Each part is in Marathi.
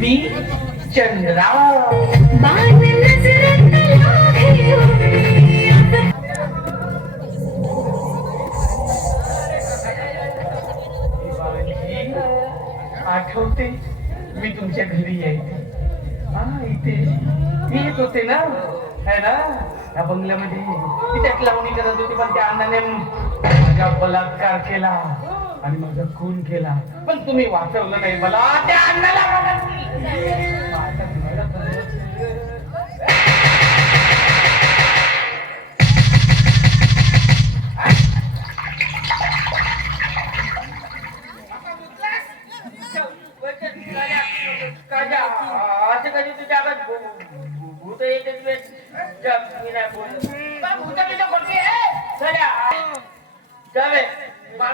मी चंद्रा आठवते मी तुमच्या घरी यायचे. हा इथे मी येत होते ना, है ना, या बंगल्यामध्ये ती त्यात लावणी करत होती, पण त्या अण्णाने माझा बलात्कार केला आणि माझा खून केला, पण तुम्ही वाचवलं नाही मला. त्या अण्णाला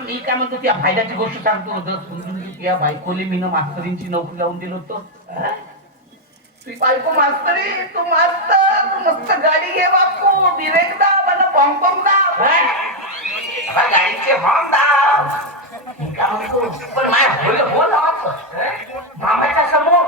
मी काय म्हणतो, त्या फायद्याची गोष्ट सांगतो होतं. या बायकोले मी मास्तरींची नोकरी लावून दिलो होतो. तुझी बायको मास्तरी, तू मास्तर, तू मस्त गाडी घे बापू, ब्रेक दाब आणि पॉम दाब, गाडीचे हॉर्न दाब. पण माझ्या बोल मामाच्या समोर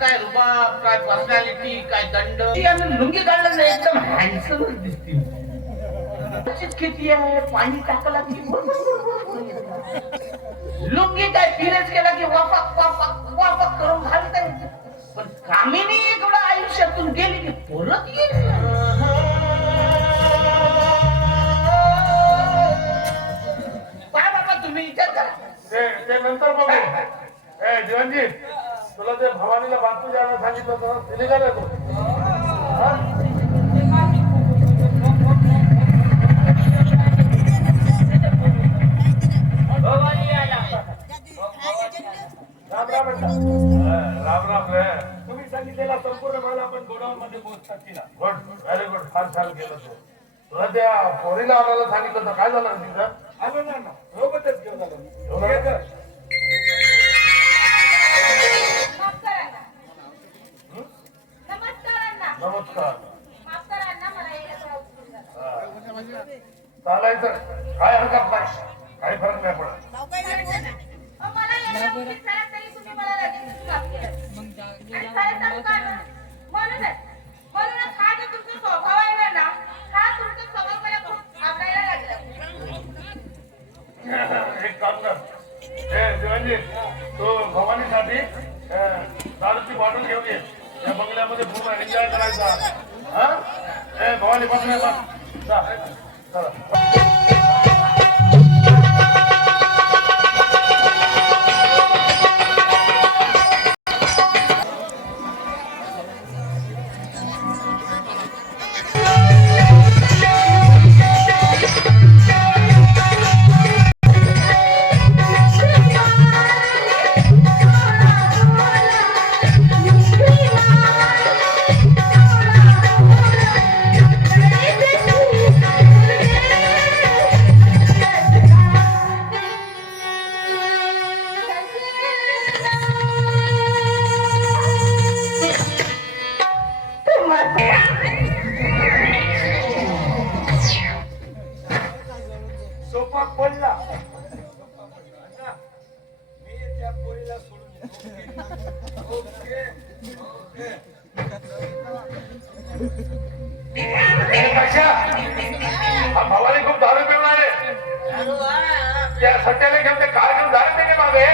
काय रुबाब, काय पर्सनॅलिटी, काय दंड. लुंगी काढलं नाही, एकदम हँडसमच दिसते. किती आहे, पाणी टाकला की लुंगी काय फिरेच केला की वापक वापक वापक करून घालता येते. पण कामिनी एवढं आयुष्यातून गेली की परत येईल. काय बाबा तुम्ही विचार करा, ते नंतर बघू. जीवनजी, तुला ते भवानीला बातमी द्यायला सांगितलं होतं, दिली का नाही तू? राम राम रे. तुम्ही सांगितलेला संपूर्ण माल आपण गोडाऊन मध्ये पोहोचतात तिला. गुड, व्हेरी गुड, फार छान केलं तू. तुला त्या पोरीला आणायला सांगितलं होतं, काय झालं तिथं? आलं ना, सोबतच घेऊन आलो. नमस्कार. चालायचं, काय हरकत नाही, काही फरक नाही पडत. एक काम कर, जीवनजी, तो भवानीसाठी दारूची बॉटल घेऊन ये. या बंगल्यामध्ये पूर्ण एन्जॉय करायचा. हा, भवानी बस चला. भवानी खूप दारू पिऊन आले. त्या सट्ट्याला घेऊन ते कार घेऊन झाले त्याच्या मागे.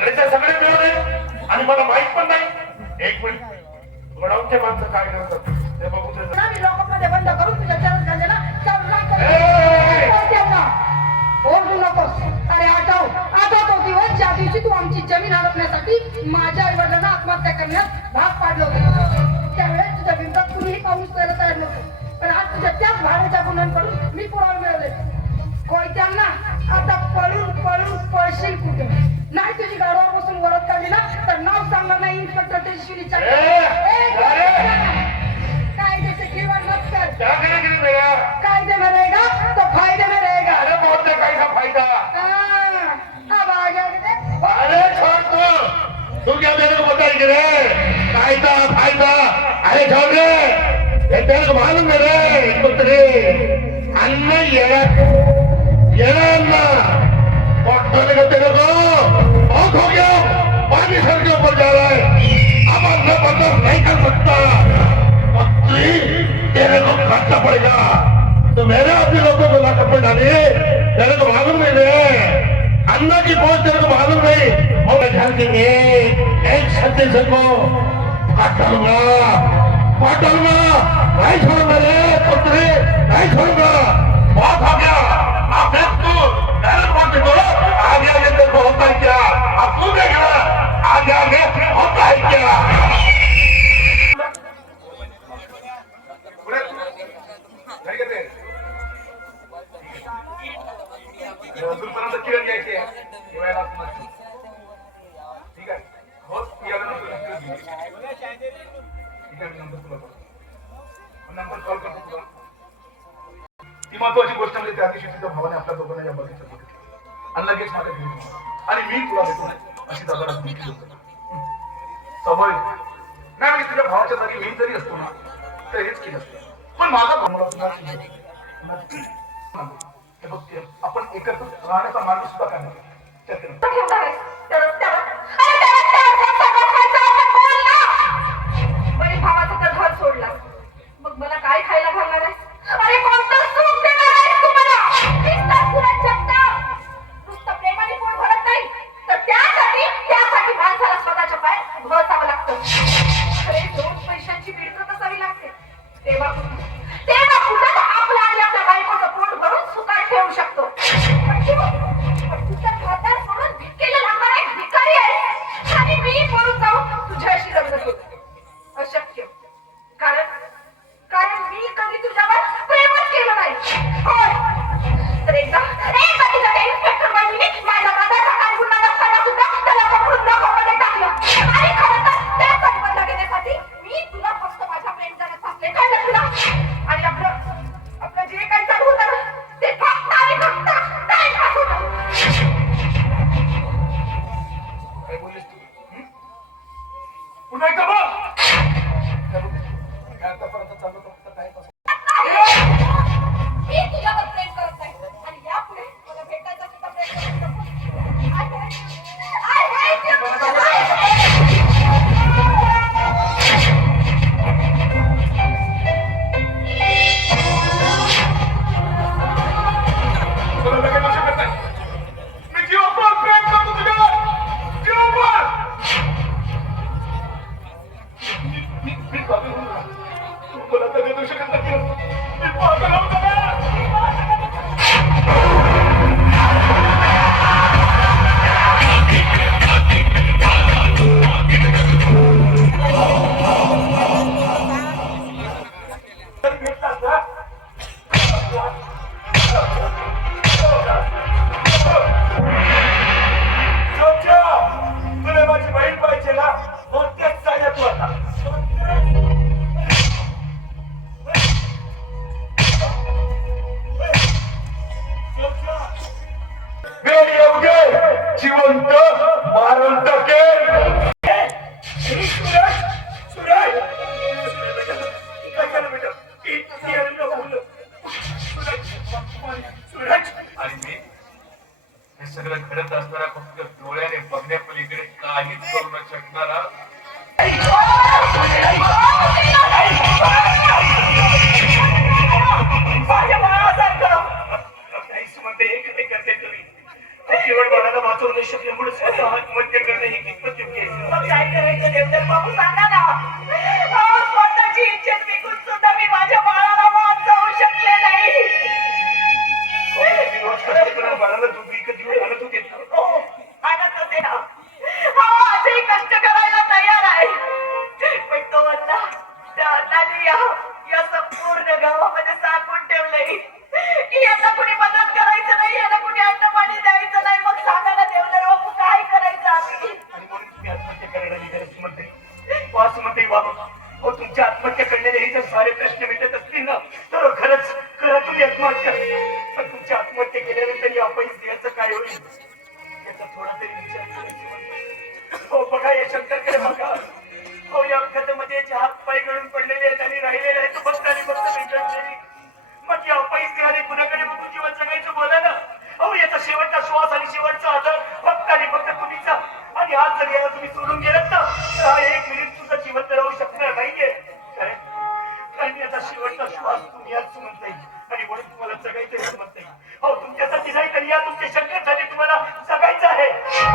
सगळेच्या सगळे मिळवले आणि मला माहित पण नाही. एक मिनिट, गोडाऊनचे माणसं काय करतात ते बघू दे. मी लॉकअपमध्ये बंद करून तुझ्या चरण घालले ना ओरडू नकोस. अरे आठव तो दिवस ज्या दिवशी तू आमची जमीन हडपण्यासाठी माझ्या आई वडिलांना आत्महत्या करण्यास भाग पाडलं होतं. त्यावेळेस तुझ्या विरोधात कुणीही पाऊस करायला तयार नव्हतं. पण आज तुझ्या त्याच भाड्याच्या गुन्ह्यांकडून मी पुरावे मिळवले. कोयत्यांना आता पळून पळशील कुठे. नाही तुझी गाडीवर बसून वरत काढली ना तर नाव सांगणार नाही इन्स्पेक्टर तेजस्विनीच्या. कायद्याचे किरवण मत कर. कायदे में रहेगा तो फायदे में रहेगा. अरे बहुत का फायदा. अब आ गया. अरे छोड़ तू क्या मेरे को बताएगी रे फायदा फायदा. अरे छोड़ रे, ये तेरे को मालूम है रे पुत्री अन्न ये अन्न पट्टने का तेरे को बहुत हो गया. पानी सर के ऊपर जा रहा है. अब अन्न बर्दाश्त नहीं कर सकता. पुत्री तेरे को खर्चा पड़ेगा. तो मेरे अपने लोगों को लाकर पे डाली. तेरे को मालूम नहीं है अन्ना की पहुंच तेरे को मालूम नहीं. और घर के एक छत्तीस को काटूंगा नहीं छोड़ूंगा रे पुत्री, नहीं छोड़ूंगा. बहुत हो गया. आप तू आगे आगे तेरे को होता है क्या. अब तू देख रहा आगे आगे होता है क्या. अजूनपर्यंत किरण घ्यायची आहे. ठीक आहे. हो नंबर कॉल करतो तुला. ती महत्वाची गोष्ट म्हणजे त्या दिवशी तुझ्या भावाने आपल्या दोघांना या बगीच्यात बघितलं आणि लगेच माझ्या घरी आणि मी तुला भेटून अशी दगडात मी केली होती. समोर नाही म्हणजे तुझ्या भावाच्या जागी मी जरी असतो ना तर हेच केलं असतं. पण माझा भाऊ आपण एकत्र राहण्याचा मार्ग सुद्धा काय नाही. भावाचं तर घर सोडला मग मला काय खायला घालणार आहे. अरे कोणतं सुख देणार आहेस तू मला. नुसतं प्रेमाने पोट भरत नाही तर त्यासाठी माणसाला स्वतःच्या पायात बसावं लागतं. अरे दोन पैशांची मिळकत असावी लागते तेव्हा कुठं आपल्या आणि आपल्या बायकोचं पोट भरून सुखात ठेवू शकतो. पण तू तर खातार सोडून भिकेला लागणार आहे. भिकारी आहे आणि मी पळून जाऊन तुझ्याशी लग्न करू. अशक्य. कारण मी कधी तुझ्यावर प्रेमच केलं नाही. होय तर एकदा तिच्या इन्स्पेक्टर बाईंनी माझ्या दादाचा काय गुन्हा नसताना सुद्धा त्याला पकडून लॉकअपमध्ये टाकलं. आणि खरं तर त्याचा बदला घेण्यासाठी मी तुला फक्त माझ्या प्रेमजाळ्यात फासले. कळलं तुला. आणि आपलं जे काही चालू होतं ना ते फक्त आणि फक्त टाइमपास होतं. काय बोललीस तू. पुन्हा एकदा बोल. आतापर्यंत चालू फक्त टाइमपास. मी तुझ्यावर प्रेम करत नाही आणि यापुढे मला भेटायचा सुद्धा प्रयत्न करू नको. तुला लगेच लक्ष करत नाही. मी जीवापाड प्रेम करतो तुझ्यावर. जीवापाड. मी पागल होऊन राहिलो. तू मला कधी देऊ शकत नाही. मी पागल होऊन राहिलो. तुला माझी बहीण पाहिजे ना मग तेच सांगत तू आता. जिवंत मारून टाकेल. आणि मी हे सगळं घडत असताना फक्त डोळ्याने बघण्यापलीकडे काहीच करू न शकणारा केवळ बाळाला वाचवू शकल्यामुळे स्वतः आत्महत्या मग काय करायचं देवधर बाबू सांगा ना. अहो, स्वतःची इज्जत विकून सुद्धा मी माझ्या बाळाला वाचवू शकले नाही. आणत होते ना. अहो, आजही कष्ट करायला तयार आहे. पण तो अण्णा, त्या अण्णाने या संपूर्ण गावामध्ये सांगून ठेवलंय की यांना कुणी मदत करायचं नाही, यांना कुणी अन्न पाणी द्यायचं नाही. मग सांगा ना देवधर बाबू, काय करायचं आम्ही. तुमच्या आत्महत्या करण्याने हे जर सारे प्रश्न मिटत असतील ना तर खरंच खरं तुम्ही आत्महत्या. पण तुमची आत्महत्या केल्यानंतर या अपयश द्यायचं काय होईल याचा थोडा तरी विचार करायचा. हो बघा, या शंकरकडे बघा. हो, या अपघातामध्ये जे हात पाय गळून पडलेले आहेत आणि राहिलेले आहेत फक्त आणि फक्त वेगळं. मग या अपयश देहाने कुणाकडे बघून जीवन जगायचं बोला ना. अहो, याचा शेवटचा श्वास आणि शेवटचा आधार फक्त आणि फक्त तुम्हीचा. आणि आज जर याला तुम्ही सोडून गेलात ना तर हा एक मिनिट सुद्धा जिवंत राहू शकणार नाहीये. कारण याचा शेवटचा श्वास तुम्ही आज म्हणता येईल आणि म्हणून तुम्हाला जगायचं हे म्हणता येईल. हो, तुमच्यासाठी नाही तर या तुमच्या शंकरसाठी तुम्हाला जगायचं आहे.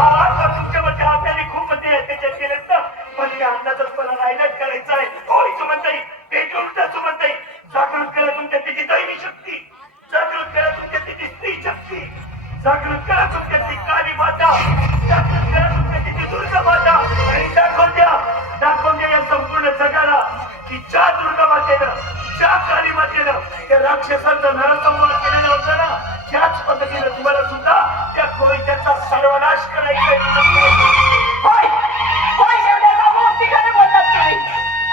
आज जर तुमच्यामध्ये आपल्याला खूप मध्ये त्याच्यात गेलेत ना पण त्या अंदाजच मला राहिलाच करायचं आहे. होय म्हणता येईल, भेटून म्हणता येईल. जागृत करा तुमच्या त्याची दैवी शक्ती, जागृत करा तुमच्या त्याची स्त्री शक्ती, जागृत करा तुमच्या ती काली माता, जागृत करा तुमच्या तिची दुर्गा माता आणि दाखवून द्या या संपूर्ण जगाला की ज्या दुर्गा मातेनं, ज्या काली मातेनं त्या राक्षसांचा नरसंहार केलेला होता ना त्याच पद्धतीने तुम्हाला सुद्धा त्या कोयत्याचा सर्वनाश करायचा आहे. होय, होय देवधर बाबू, ठिकाणी बोलतात काय.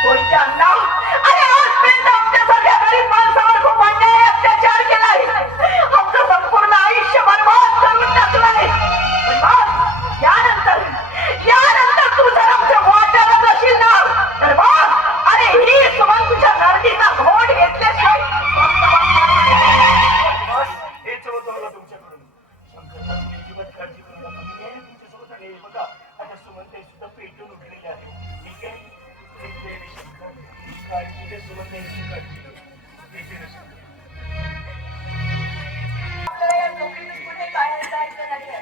कोणत्या अण्णा, अरे आजपर्यंत आमच्यासारख्या गरीब माणसावर खूप अन्याय अत्याचार केलाय. आमचं संपूर्ण आयुष्य बरबाद करून टाकलंय. पण मग यानंतर तू जर आमच्या वाट्याला जाशील ना तर मग अरे ही सुमन तुझ्या गर्दीचा घोट घेतल्याशिवाय हेच होतं मला तुमच्याकडून. शंकरला तुम्ही अजिबात काळजी करू नका. मी आहे तुमच्यासोबत आणि बघा आता सुमनताई सुद्धा पेटून उठलेले आहे. ठीक आहे, काळजी घे सुमनताईची काळजी घे. आपल्याला या नोकरीतून कुठे बाहेर जायचं नाही आहे.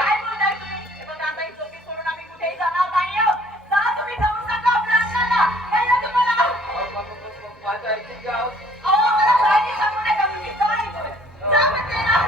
काय बोलताय तुम्ही. बघा आता ही चौकी सोडून आम्ही कुठेही जाणार नाही आहोत. जा तुम्ही, जाऊन सांगा आपल्या अण्णाला. कळलं तुम्हाला. अहो, मला काळजी सांगू नका तुम्ही. जा इथून. जा म्हणते ना.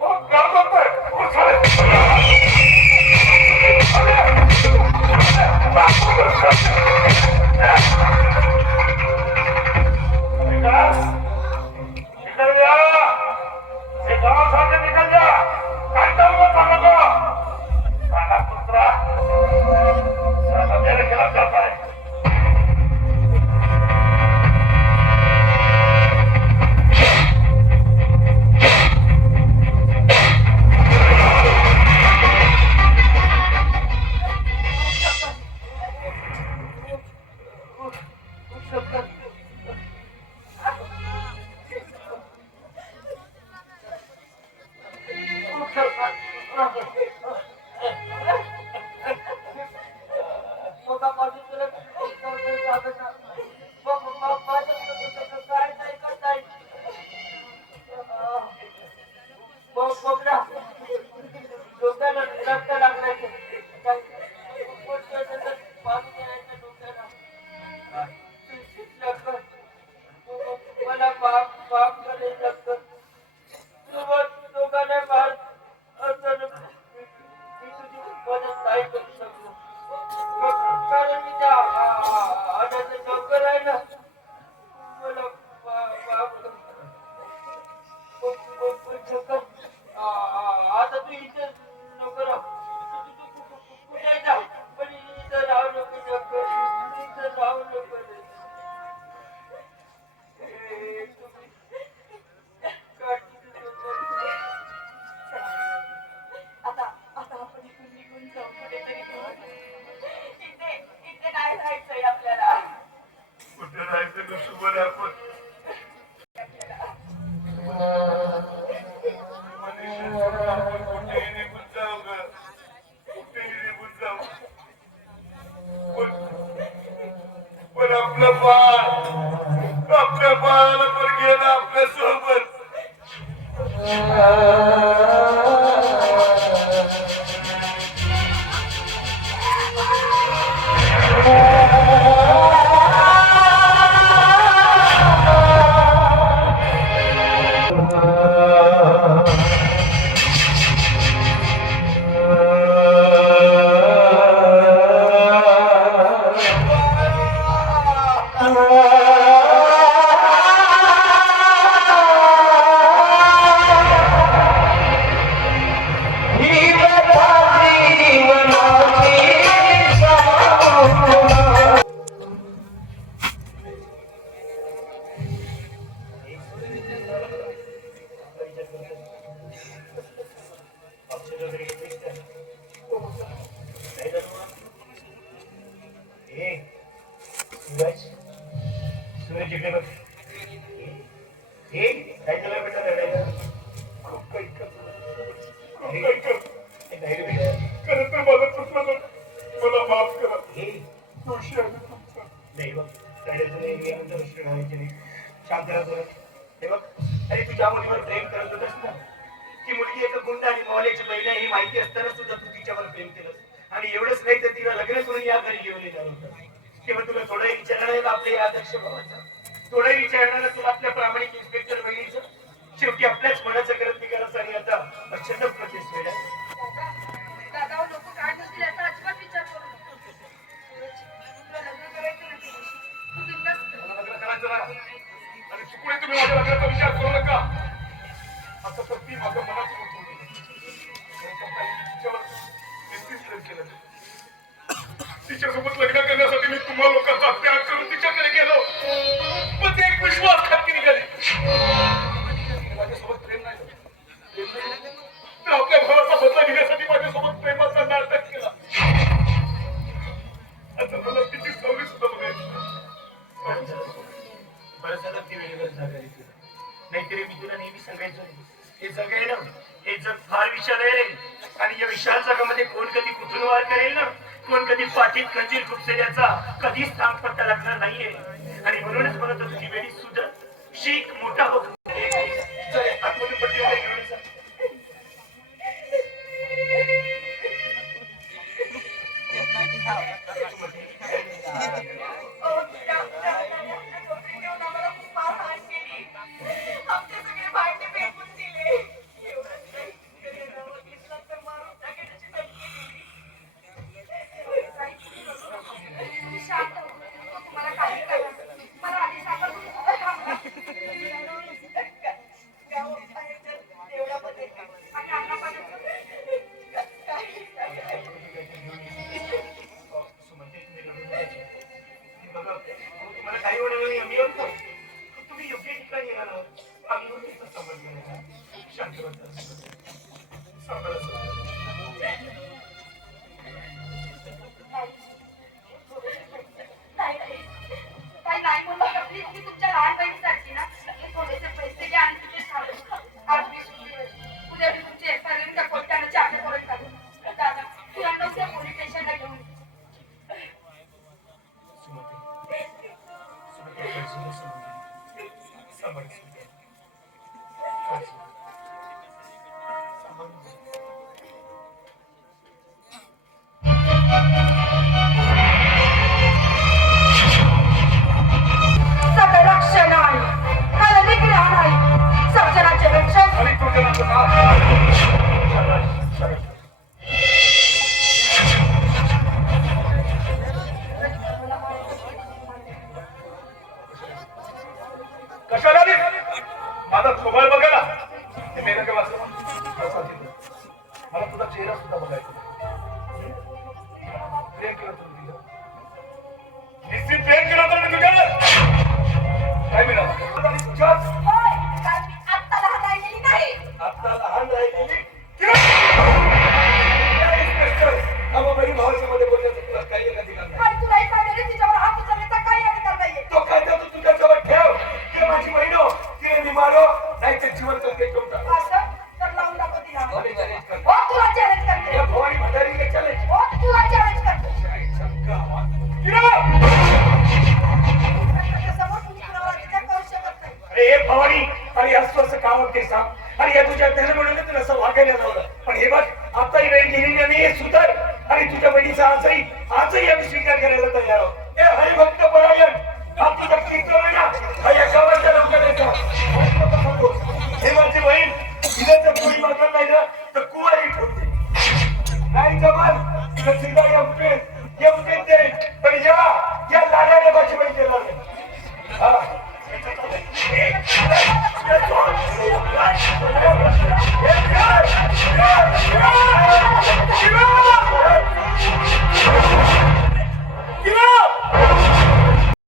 बहुत दर्द होता है। निकल जा, हे गावासाठी निकल जा. काय चालू नको साला कुत्रा, साला मेरे खिलाफ जाता है. आपल्या बाळाला पण गेला आपल्या सोबत. शांत राहा. हे बघ, अरे तुझ्या मुलीवर प्रेम करत होतस ना, ती मुलगी एका गुंड आणि मौल्याची बहीण ही माहिती असताना सुद्धा तू तिच्यावर प्रेम केलंस आणि एवढंच नाही तर तिला लग्न करून या घरी घेऊन येणार होतं. तेव्हा तुला थोडंही विचारणार नाही आपल्या या आदर्श भावाचा, थोडंही विचारणार तुला आपल्या प्रामाणिक इन्स्पेक्टर बहिणीचं, शेवटी आपल्याच मनाचं करत निघालास आणि आता अक्षर प्रदेश वेळा. दादा लोक काय नसतील याचा अजिबात विचार करू नको. तुला लग्न करायचं नाही, तू बिनधास्त कर. लग्न करायचं नाही आणि चुकून तुम्ही माझ्या लग्नाचा विचार करू नका. आता तर ती माझ्या मनाची गोष्ट होती. तिच्यासोबत लग्न करण्यासाठी मी तुम्हा लोकांचा त्याग करून तिच्याकडे गेलो, पण ते एक विश्वासघाती निघाली. माझ्यासोबत प्रेम नाही तर आपल्या भावाचा बदला घेण्यासाठी माझ्यासोबत प्रेमाचा नाटक केला. आता मला तिची सवय सुद्धा बघायची. बरं झालं ती वेळेवर झाली, नाहीतरी मी तुला नेहमी सांगायचो हे जग आहे ना, हे जग फार विशाल आहे रे. आणि या विशाल जगामध्ये कोण कधी कुठून वार करेल ना, कोण कधी पाठीत खंजीर खुपसेल याचा कधीच सांग पत्ता लागणार नाहीये. आणि म्हणूनच म्हणत होतो की वेळी सुद्धा शिक मोठा हो. आतमधून पट्टी वगैरे घेऊन जा. मला तुझा चेहरा सुद्धा बघायचा नाही. प्रेम केलं तर तुझं निश्चित प्रेम केलं तर मी तुझ्या काय मिळालं तुझ्याच आत्ता लहान राहिलेली नाही. आता लहान राहिलेली बहीण भावाच्या मध्ये बोलण्याचं तुला काही अधिकार नाही. आणि तुलाही कळलं रे, तिच्यावर हात उचलण्याचा काही अधिकार नाहीये. तो काय तू तुझ्याजवळ ठेव. ती माझी बहीण हो, तिने मी मारो नाही तर जीवन करते ठेवता. असं तर लावून दाखव तिला. भवानी challenge करते. हो, तुला चॅलेंज करते. या भवानी म्हातारीला challenge. हो, तुला चॅलेंज करते. काय शंका आवाज. किरा! त्याच्यासमोर तुम्ही कुणावर अधिकार करू शकत नाही. अरे हे भवानी आणि अस्वस्थ का वाटते सांग. आणि या तुझ्या त्याने म्हणून तुला असं वागायला लावलं. पण हे बघ आता ही वेळ गेलेली आणि हे सुधार. आणि तुझ्या बहिणीचा आजही आम्ही स्वीकार करायला तयार आहोत. हे हरिभक्त परायण हा तुझा कीर्तन ना हा या गावाच्या लोकांचा. हे माझी बहीण तिला जर कोणी मागत नाही ना तर कुवारी ठेवते. नाही जमाल तर सीधा या